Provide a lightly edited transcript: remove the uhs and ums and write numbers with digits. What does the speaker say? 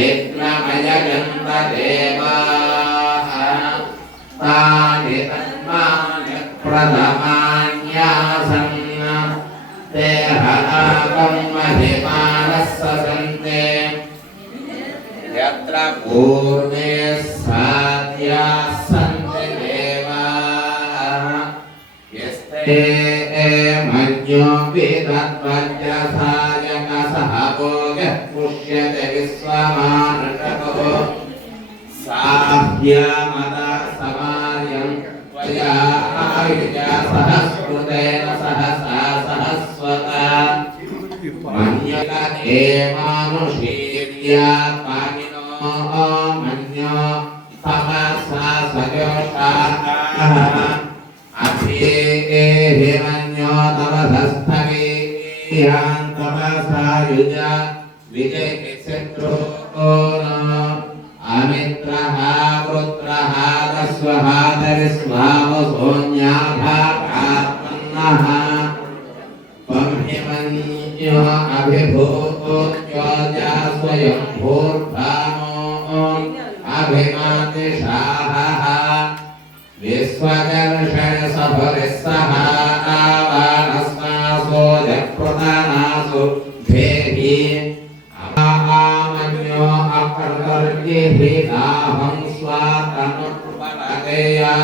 यज्ञमयजन्त देवाः तानि तन्मानि प्रथमान्यासन् ते हनाकं महिमानः ससन्ते यत्र पूर्वे साध्याः सन्ति देवाः यस्ते मन्यो विदत्वज्रसायकसः भोगः पुष्यते विश्वमानटको साह्यामदा समार्यं त्वया आयुजा सहस्कृतेन सहसा सहस्वता मन्यक एमानुषीर्या पाणिनो मन्यो सहसा सजोषाः हिरण्यो तमसस्थवीयां तमसायुजा विजयशत्रुनो अमित्रः वृत्रः दस्वः तरिस्वावसोऽन्याभाकात्मन्नः ब्रह्मण्यो अभिभूत्यो स्वयं भूर्धानो अभिमातिशाहः विश्वदर्शन सफलिस्सह आवानस्नासो जप्रदानासु भेहि अमामन्यो अप्रतर्जिहि दाहं स्वातनुपलकेया